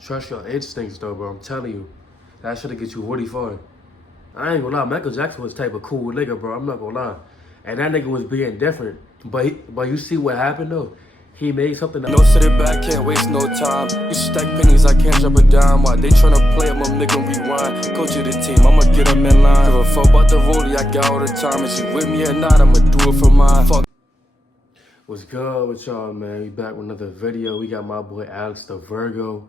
Trust your instincts, though, bro. I'm telling you. That shit'll get you really far. I ain't gonna lie. Michael Jackson was type of cool nigga, bro. I'm not gonna lie. And that nigga was being different. But you see what happened, though? He made something that... No, sit it back, can't waste no time. You stack pennies, I can't drop a dime. Why they tryna play them, nigga, rewind. Coach of the team, I'ma get them in line. Give a fuck about the rollie, I got all the time. If she with me or not, I'ma do it for mine. Fuck. What's good with y'all, man? We back with another video. We got my boy Alex the Virgo.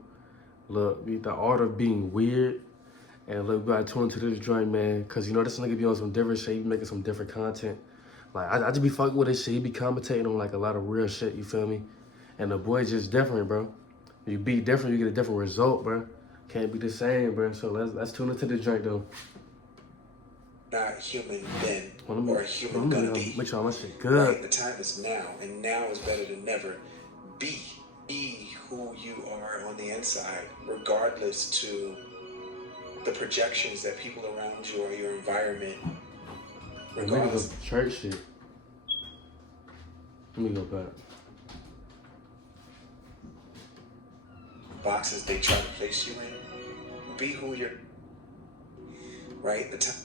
Look, the art of being weird. And look, we gotta tune into this joint, man. Cause you know this nigga be on some different shit. He be making some different content. Like, I just be fucking with his shit. He be commentating on like a lot of real shit, you feel me? And the boy just different, bro. You be different, you get a different result, bro. Can't be the same, bro. So let's tune into this joint, though. Not human then, Well, or human gonna be. Make sure my shit good. Right? The time is now, and now is better than never. Be who you are on the inside, regardless to the projections that people around you or your environment. Regardless. Niggas church shit. Let me go back. Boxes they try to place you in. Be who you're. Right? The time.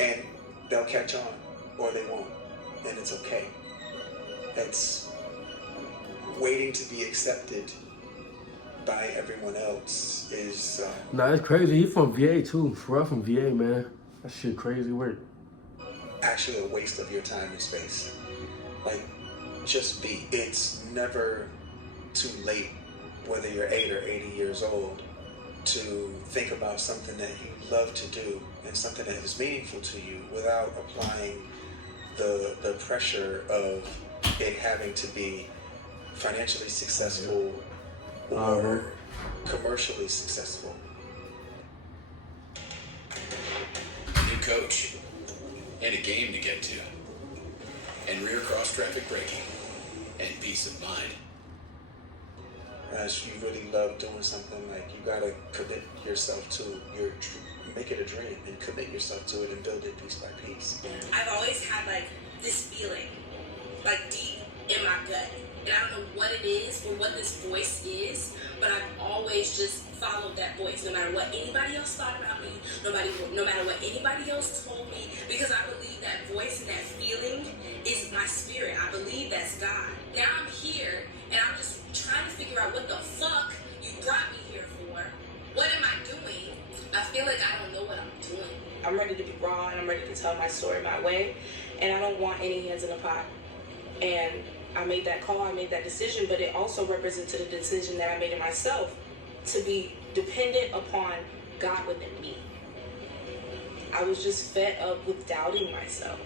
And they'll catch on, or they won't, and it's okay. It's waiting to be accepted by everyone else is... Nah, it's crazy. He from VA, too. For real, from VA, man. That shit crazy work. actually a waste of your time and space. Like, just be. It's never too late, whether you're 8 or 80 years old, to think about something that you love to do and something that is meaningful to you without applying the pressure of it having to be financially successful or commercially successful. New coach and a game to get to, and rear cross traffic braking and peace of mind. As you really love doing something, like, you gotta commit yourself to your make it a dream and commit yourself to it and build it piece by piece. I've always had like this feeling, like deep in my gut, and I don't know what it is or what this voice is, but I've always just followed that voice, no matter what anybody else thought about me, no matter what anybody else told me, because I believe that voice and that feeling is my spirit. I believe that's God. Now I'm here, and I'm just trying to figure out what the fuck you brought me here for. What am I doing? I feel like I don't know what I'm doing. I'm ready to be raw, and I'm ready to tell my story my way, and I don't want any hands in the pot. And I made that call, I made that decision, but it also represented a decision that I made in myself to be dependent upon God within me. I was just fed up with doubting myself,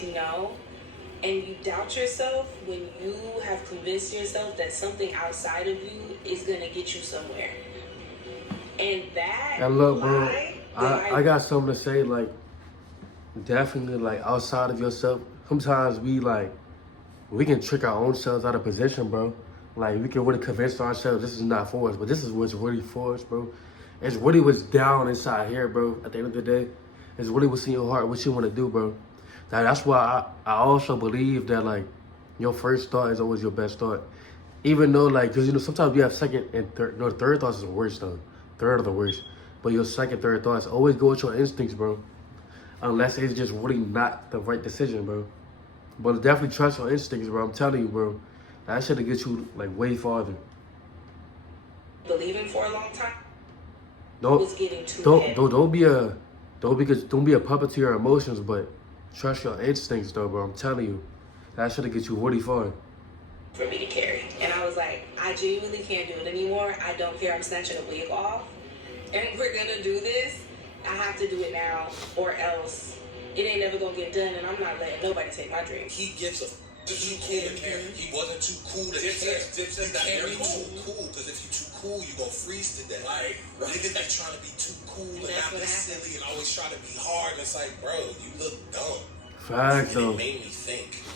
you know? And you doubt yourself when you have convinced yourself that something outside of you is gonna get you somewhere. And that look, bro, lie, I got something to say, like, definitely, like, outside of yourself, sometimes we can trick our own selves out of position, bro. Like, we can really convince ourselves this is not for us, but this is what's really for us, bro. It's really what's down inside here, bro. At the end of the day, it's really what's in your heart, what you want to do, bro. That's why I also believe that, like, your first thought is always your best thought. Even though, like, because, you know, sometimes we have second and third. No, third thoughts is the worst, though. Third are the worst. But your second, third thoughts, always go with your instincts, bro. Unless it's just really not the right decision, bro. But definitely trust your instincts, bro. I'm telling you, bro. That shit'll get you, like, way farther. believing for a long time Don't was getting too heavy. don't be a puppet to your emotions, but trust your instincts, though, bro. I'm telling you, that shit'll get you really far. For me to carry. And I was like, I genuinely can't do it anymore. I don't care. I'm snatching a wig off. And we're gonna do this. I have to do it now, or else it ain't never gonna get done, and I'm not letting nobody take my dreams. He gives a too cool to carry. He wasn't too cool to carry. You can't be too cool, because if you're too cool, you're gonna freeze to death. Like, niggas be trying to be too cool and not be silly and always try to be hard, and it's like, bro, you look dumb. Fact, And though. it made me think,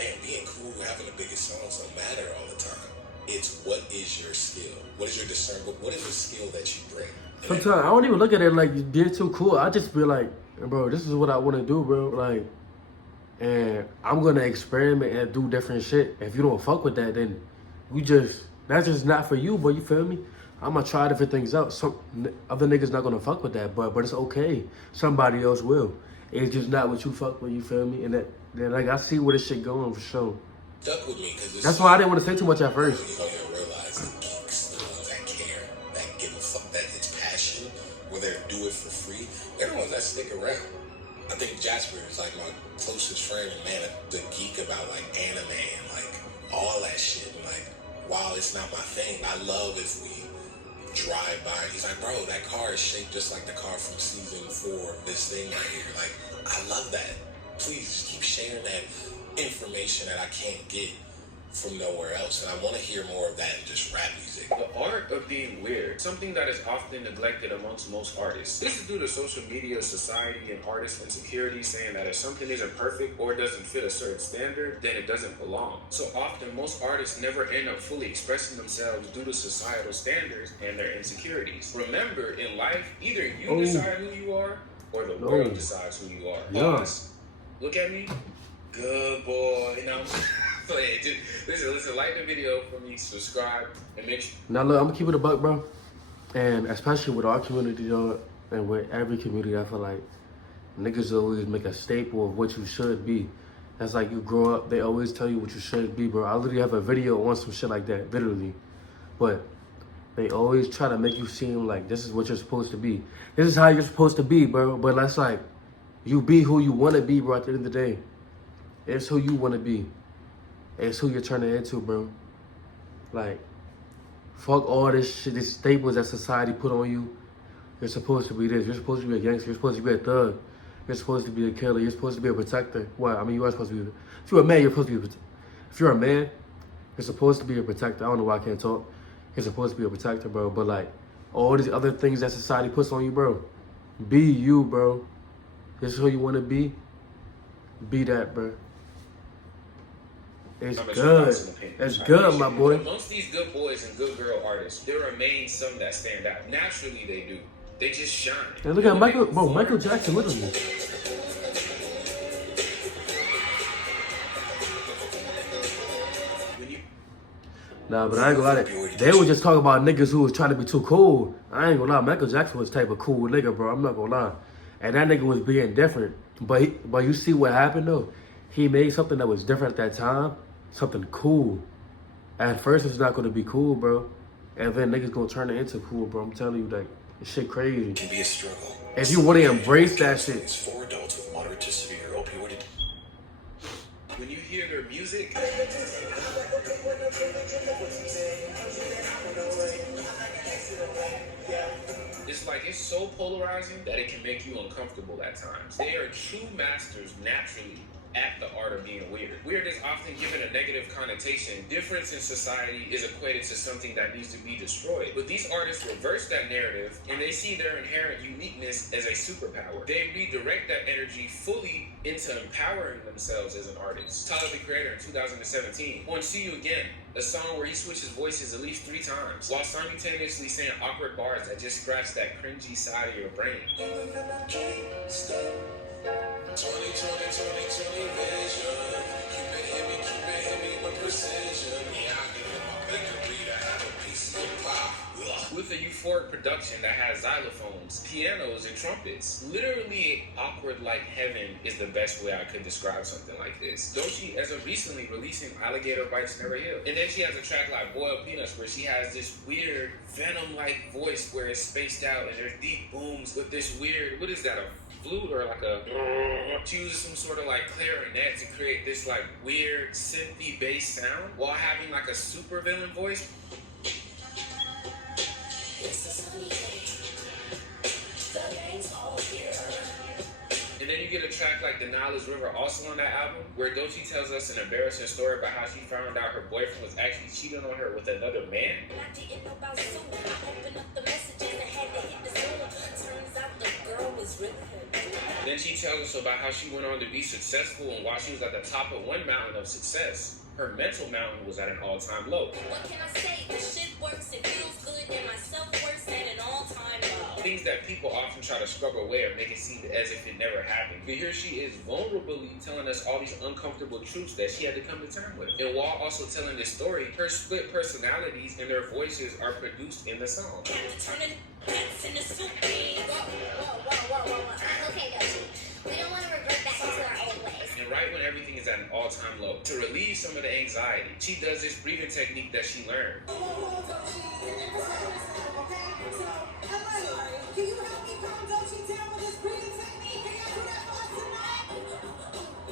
man, being cool, having the biggest songs don't matter all the time. It's what is your skill? What is your discernible? What is the skill that you bring? Sometimes I don't even look at it like you're too cool. I just be like, bro, this is what I want to do, bro. Like, And I'm gonna experiment and do different shit. If you don't fuck with that, then that's just not for you, boy. You feel me? I'm gonna try different things out. Some other niggas not gonna fuck with that, but it's okay. Somebody else will. It's just not what you fuck with. You feel me? And then like I see where this shit going for sure. Stuck with me because That's why I didn't want to say too much at first. You don't realize the geeks, the ones that care, that give a fuck, that it's passion, where they do it for free. They're the ones that stick around. I think Jasper is like my closest friend, and man, the geek about like anime and like all that shit. And like, while it's not my thing, I love if we drive by. He's like, bro, that car is shaped just like the car from season 4 of this thing right here. Like, I love that. Please just keep sharing that information that I can't get from nowhere else, and I want to hear more of that in just rap music. The art of being weird, something that is often neglected amongst most artists. This is due to social media, society, and artist insecurity, saying that if something isn't perfect or doesn't fit a certain standard, then it doesn't belong. So often, most artists never end up fully expressing themselves due to societal standards and their insecurities. Remember, in life, either you decide who you are, or the world decides who you are. Pause. Look at me. Good boy. You know, listen, like the video for me, subscribe, and make sure. Now look, I'm gonna keep it a buck, bro. And especially with our community, dog, and with every community, I feel like niggas always make a staple of what you should be. That's like you grow up, they always tell you what you should be, bro. I literally have a video on some shit like that, literally. But they always try to make you seem like this is what you're supposed to be. This is how you're supposed to be, bro. But that's like, you be who you want to be, bro, at the end of the day. It's who you want to be. It's who you're turning into, bro. Like, fuck all this shit, these staples that society put on you. You're supposed to be this. You're supposed to be a gangster. You're supposed to be a thug. You're supposed to be a killer. You're supposed to be a protector. What? I mean, you are supposed to be. If you're a man, you're supposed to be. If you're a man, you're supposed to be a protector. I don't know why I can't talk. You're supposed to be a protector, bro. But like, all these other things that society puts on you, bro. Be you, bro. This is who you want to be. Be that, bro. It's good. It's good, my boy. Amongst these good boys and good girl artists, there remain some that stand out. Naturally, they do. They just shine. And look at Michael, bro. Michael Jackson, look at me. Nah, but I ain't gonna lie. They was just talking about niggas who was trying to be too cool. I ain't gonna lie. Michael Jackson was type of cool nigga, bro. I'm not gonna lie. And that nigga was being different. But you see what happened though? He made something that was different at that time. Something cool. At first, it's not gonna be cool, bro. And then niggas gonna turn it into cool, bro. I'm telling you, like, this shit crazy. It can be a struggle. If you want to embrace that shit. It's for adults with moderate to severe opioid. When you hear their music, it's like it's so polarizing that it can make you uncomfortable at times. They are true masters naturally at the art of being weird. Weird is often given a negative connotation. Difference in society is equated to something that needs to be destroyed. But these artists reverse that narrative and they see their inherent uniqueness as a superpower. They redirect that energy fully into empowering themselves as an artist. Tyler, the Creator, in 2017, on See You Again, a song where he switches voices at least 3 times, while simultaneously saying awkward bars that just scratch that cringy side of your brain. 20 vision. Keep it hit me with precision. Yeah, I give it my bakery to have a piece of your pie. With a euphoric production that has xylophones, pianos, and trumpets. Literally awkward like heaven is the best way I could describe something like this. Doechii, as of recently, releasing Alligator Bites Never Heal. And then she has a track like Boiled Peanuts where she has this weird Venom-like voice where it's spaced out and there's deep booms with this weird, what is that, a flute or like a, she uses some sort of like clarinet to create this like weird synthy bass sound while having like a super villain voice. And then you get a track like The Nile is River also on that album, where Doechii tells us an embarrassing story about how she found out her boyfriend was actually cheating on her with another man. Then she tells us about how she went on to be successful and while she was at the top of one mountain of success, her mental mountain was at an all-time low. What can I say? The shit works, it feels good, and my self-worth's at an all-time low. Things that people often try to scrub away or make it seem as if it never happened. But here she is vulnerably telling us all these uncomfortable truths that she had to come to terms with. And while also telling this story, her split personalities and their voices are produced in the song. Turning bats into soup. Whoa. Okay, Yoshi. We don't want to revert back to our old ways. And right when everything is at an all-time low, to relieve some of the anxiety, she does this breathing technique that she learned. Can you help me calm Doechii down with this breathing technique? Can you do that for us tonight?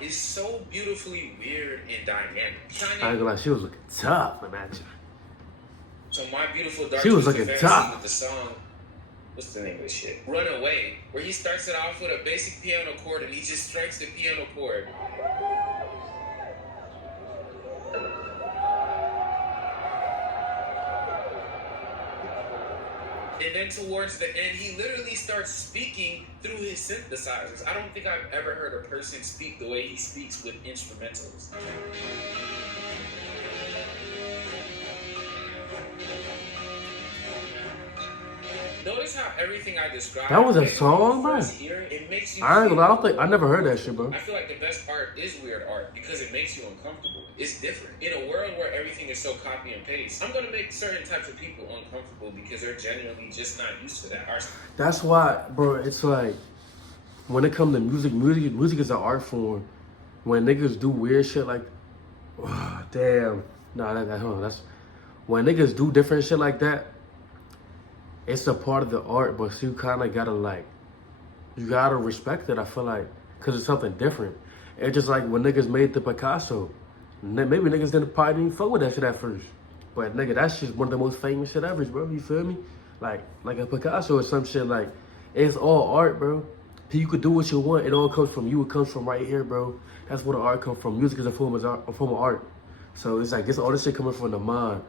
It's so beautifully weird and dynamic. I ain't gonna lie, she was looking tough, imagine. So my beautiful dark She was Twisted looking Fantasy tough. with the song, what's the name of this shit? Runaway, where he starts it off with a basic piano chord and he just strikes the piano chord. And then towards the end, he literally starts speaking through his synthesizers. I don't think I've ever heard a person speak the way he speaks with instrumentals. Notice how everything I described. That was a when you song, bro? first hear it, it makes you I ain't feel gonna lie, I don't think I never heard that shit, bro. I feel like the best art is weird art because it makes you uncomfortable. It's different. In a world where everything is so copy and paste, I'm gonna make certain types of people uncomfortable because they're genuinely just not used to that. That's why, bro, it's like, when it comes to music is an art form. When niggas do weird shit like, damn. Nah, that's, when niggas do different shit like that, it's a part of the art, but you kind of gotta like, you gotta respect it, I feel like, because it's something different. It's just like when niggas made the Picasso. Maybe niggas didn't probably even fuck with that shit at first. But nigga, that shit's one of the most famous shit ever, bro. You feel me? Like a Picasso or some shit, like, it's all art, bro. You could do what you want. It all comes from you. It comes from right here, bro. That's where the art comes from. Music is a form of art. So it's like, it's all this shit coming from the mind.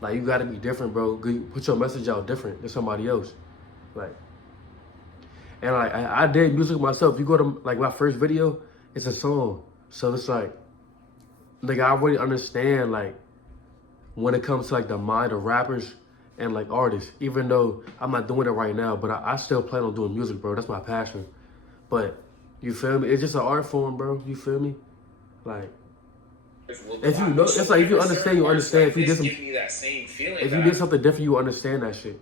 Like, you gotta be different, bro. Put your message out different than somebody else. Like, and like, I did music myself. You go to, like, my first video, it's a song. So it's like, nigga, I really understand, like, when it comes to, like, the mind of rappers and, like, artists. Even though I'm not doing it right now, but I still plan on doing music, bro. That's my passion. But, you feel me? It's just an art form, bro. You feel me? Like, if you know, it's like, if you understand, you understand. If you did some, give me that same feeling. if you did something different, you understand that shit.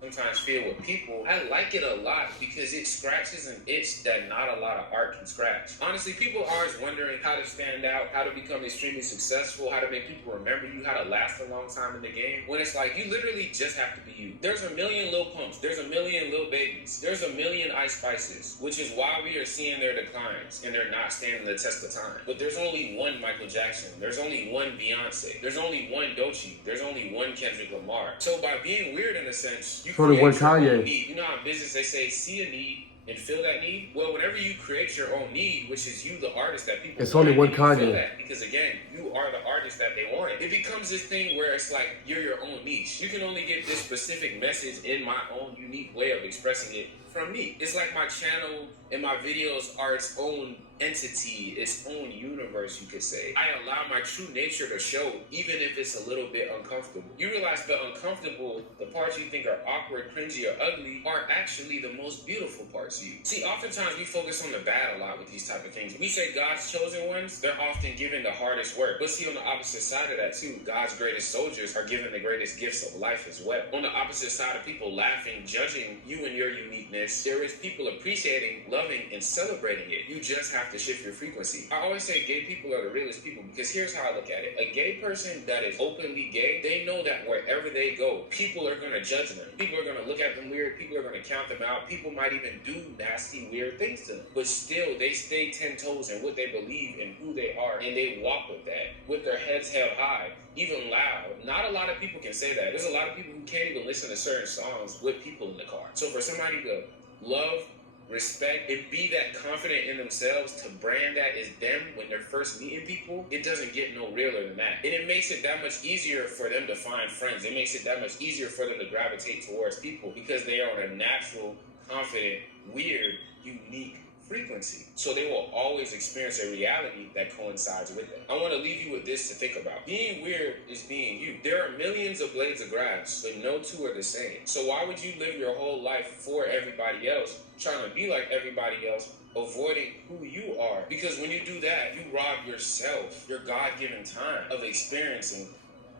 Sometimes feel with people, I like it a lot because it scratches an itch that not a lot of art can scratch. Honestly, people are always wondering how to stand out, how to become extremely successful, how to make people remember you, how to last a long time in the game. When it's like, you literally just have to be you. There's a million Lil Pumps, there's a million Lil Babies, there's a million Ice Spices, which is why we are seeing their declines and they're not standing the test of time. But there's only one Michael Jackson, there's only one Beyonce, there's only one Doechii, there's only one Kendrick Lamar. So by being weird in a sense, you Only one create your own Kanye. need. You know how in business they say, see a need and fill that need? Well, whenever you create your own need, which is you, the artist that people It's only want, one you feel Kanye. that because again, you are the artist that they wanted. It becomes this thing where it's like you're your own niche. You can only get this specific message in my own unique way of expressing it from me. It's like my channel and my videos are its own entity, its own universe, you could say. I allow my true nature to show, even if it's a little bit uncomfortable. You realize the uncomfortable, the parts you think are awkward, cringy, or ugly, are actually the most beautiful parts of you. See, oftentimes we focus on the bad a lot with these type of things. We say God's chosen ones, they're often given the hardest work. But see, on the opposite side of that too, God's greatest soldiers are given the greatest gifts of life as well. On the opposite side of people laughing, judging you and your uniqueness, there is people appreciating, loving, and celebrating it. You just have to shift your frequency. I always say gay people are the realest people because here's how I look at it. A gay person that is openly gay, they know that wherever they go, people are going to judge them. People are going to look at them weird. People are going to count them out. People might even do nasty, weird things to them. But still, they stay 10 toes in what they believe and who they are, and they walk with that, with their heads held high, even loud. Not a lot of people can say that. There's a lot of people who can't even listen to certain songs with people in the car. So for somebody to love, respect, and be that confident in themselves to brand that as them when they're first meeting people, it doesn't get no realer than that. And it makes it that much easier for them to find friends. It makes it that much easier for them to gravitate towards people because they are on a natural confident, weird, unique frequency. So they will always experience a reality that coincides with it. I want to leave you with this to think about. Being weird is being you. There are millions of blades of grass, but no two are the same. So why would you live your whole life for everybody else, trying to be like everybody else, avoiding who you are? Because when you do that, you rob yourself, your God-given time, of experiencing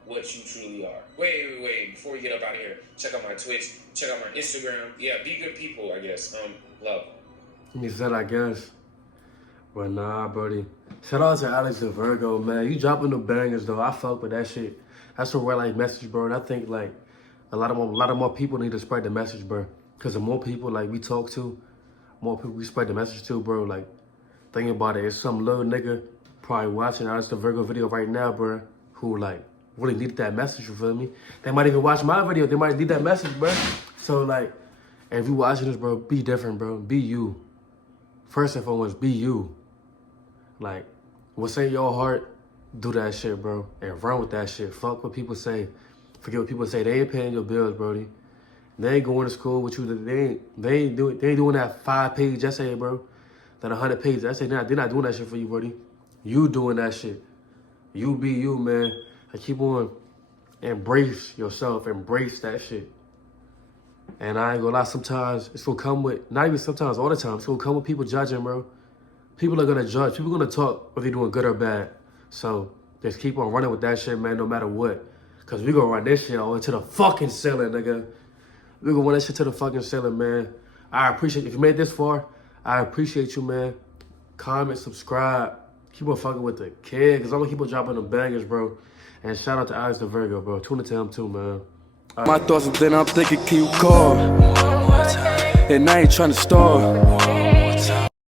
what you truly are. Wait, before we get up out of here, check out my Twitch, check out my Instagram. Yeah, be good people, I guess. Love. He said, I guess. But nah, buddy. Shout out to Alex the Virgo, man. You dropping the bangers, though. I fuck with that shit. That's a real life message, bro. And I think, like, a lot of more people need to spread the message, bro. Because the more people, like, we talk to, more people we spread the message to, bro. Like, think about it. It's some little nigga probably watching Alex the Virgo video right now, bro, who, like, really needed that message, you feel me? They might even watch my video. They might need that message, bro. So, like, if you watching this, bro, be different, bro. Be you. First and foremost, be you. Like, what's in your heart, do that shit, bro. And run with that shit. Fuck what people say. Forget what people say. They ain't paying your bills, brody. They ain't going to school with you. They ain't doing that 5-page essay, bro. That 100-page essay. They're not doing that shit for you, brody. You doing that shit. You be you, man. And keep on. Embrace yourself. Embrace that shit. And I ain't gonna lie, sometimes it's gonna come with, not even sometimes, all the time, it's gonna come with people judging, bro. People are gonna judge. People are gonna talk whether you're doing good or bad. So just keep on running with that shit, man, no matter what. Cause we gonna run this shit all into the fucking ceiling, nigga. We gonna run that shit to the fucking ceiling, man. I appreciate, if you made this far, I appreciate you, man. Comment, subscribe. Keep on fucking with the kid, cause I'm gonna keep on dropping them bangers, bro. And shout out to Alex the Virgo, bro. Tune into him too, man. My thoughts, and then I'm thinking, can you call? And I ain't trying to stall.